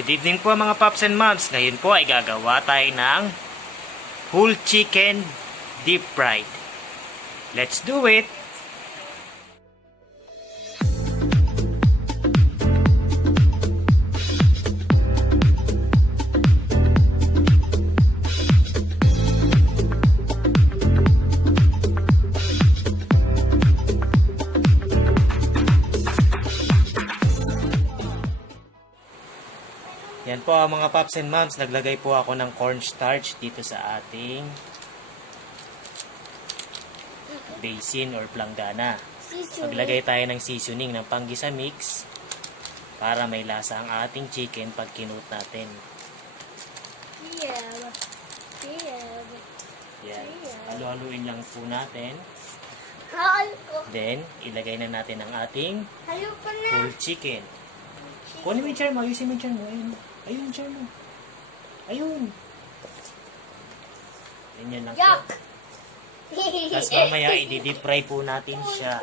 Good evening po mga Pops and Moms. Ngayon po ay gagawa tayo ng whole chicken deep fried. Let's do it! Yan po mga Pops and Moms, naglagay po ako ng cornstarch dito sa ating basin or planggana. Maglagay tayo ng seasoning ng panggisa mix para may lasa ang ating chicken pag kinut natin. Yan. Halo-haluin lang po natin. Then, ilagay na natin ang ating whole chicken. Kunin mo yung chair mo, ayusin mo yung chair mo. Ayun. Ayun yung chair mo. Ayun. Ganyan lang po. Tapos mamaya, i-deep fry po natin siya.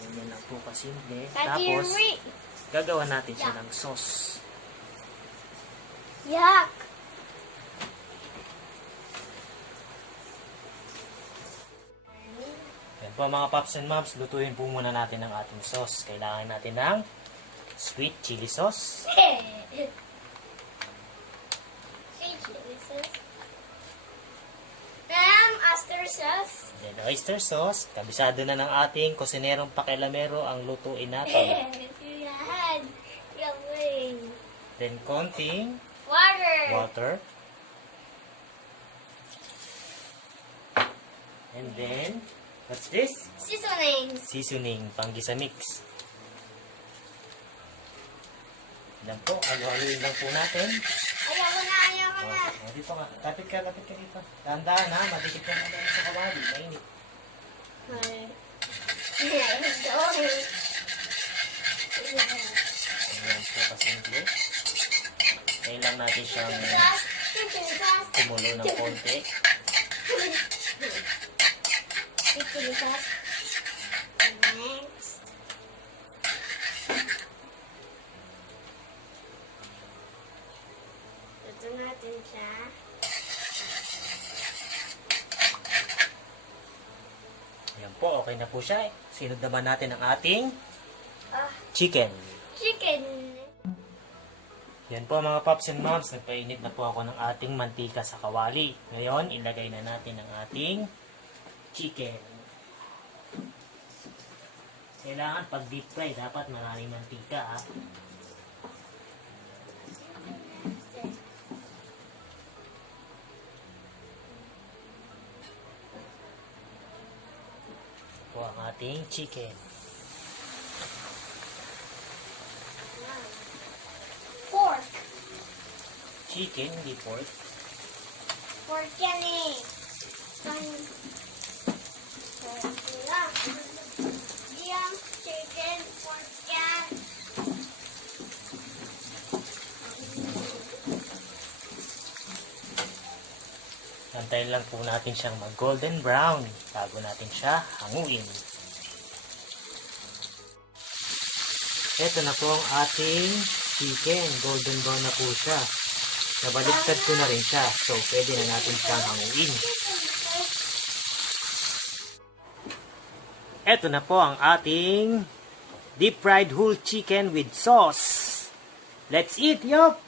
Ganyan lang po kasimple. Tapos, gagawa natin siya ng sauce. Yuck! Yan po mga Pops and Moms, lutuin po muna natin ang ating sauce. Kailangan natin ng sweet chili sauce. Oyster sauce. Then oyster sauce. Kabisado na ng ating kusinerong pakilamero ang lutuin natin. Yan. Yung Then konting water. water. And then, what's this? Seasoning. Seasoning, panggisa mix. Yan po, halo-haloin lang po natin. Ayoko na. Dito nga, lapit ka dito. Tandaan ha, madikit ka na sa kawali, mainit. Ayan po, pasimple. Kaya lang natin siyang kumulo ng konti. Next. Ito natin siya. Ayan po, okay na po siya. Sinod naman natin ang ating chicken. Chicken. Yan po mga Pops and Moms, nagpainit na po ako ng ating mantika sa kawali. Ngayon, ilagay na natin ang ating chicken. Kailangan pag deep fry, dapat maraming mantika ha. Po ang ating chicken. Pork. Chicken, hindi pork. Pork yan eh. Yung chicken, pork yan. Antayin lang po natin siyang mag golden brown bago natin siya hanguin. Ito na po ang ating chicken. Golden brown na po siya. Nabaliktad ko na rin siya. So, pwede na natin siyang hanguin. Ito na po ang ating deep fried whole chicken with sauce. Let's eat, yup!